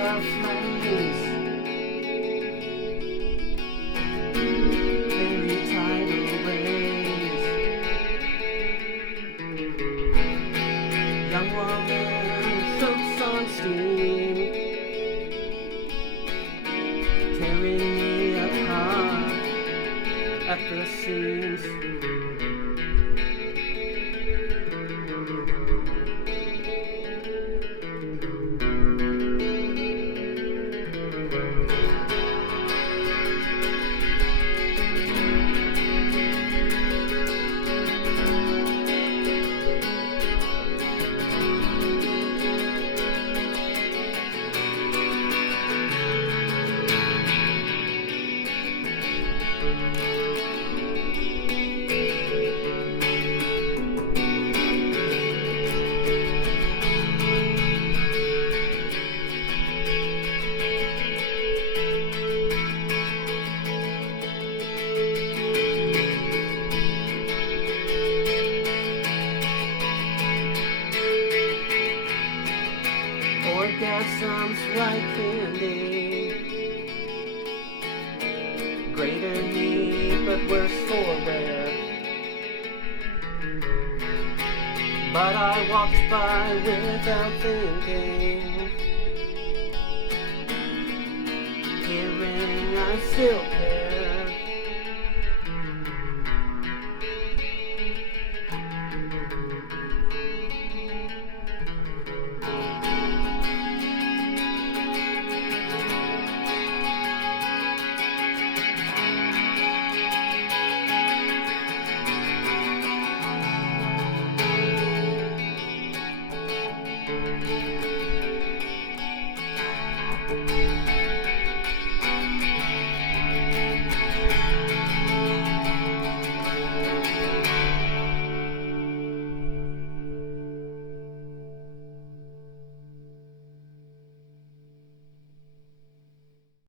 of flames, very tidal waves. Young woman chokes on steam, tearing me apart at the seams. Orgasms like candy, greater need but worse for wear. But I walked by without thinking, hearing I still care.